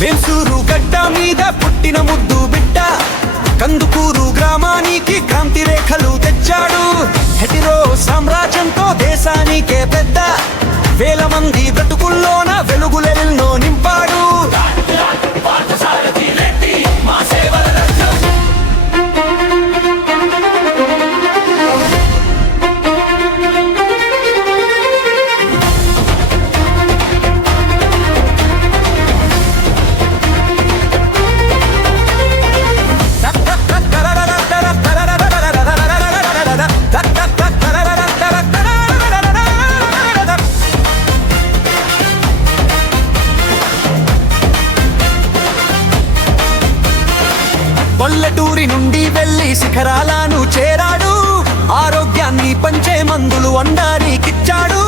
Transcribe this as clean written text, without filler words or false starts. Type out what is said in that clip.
వెంసూరు గడ్డ మీద పుట్టిన ముద్దు బిడ్డ, కందుకూరు గ్రామానికి క్రాంతి రేఖలు తెచ్చాడు. హెటిరో సామ్రాజ్యంతో దేశానికే పెద్ద, వేల మంది బ్రతుకుల్లోన వెలుగులెన్నో నింపాడు. పల్లెటూరి నుండి వెళ్లి శిఖరాలను చేరాడు. ఆరోగ్యాన్ని పంచే మందులు అందరికిచ్చాడు.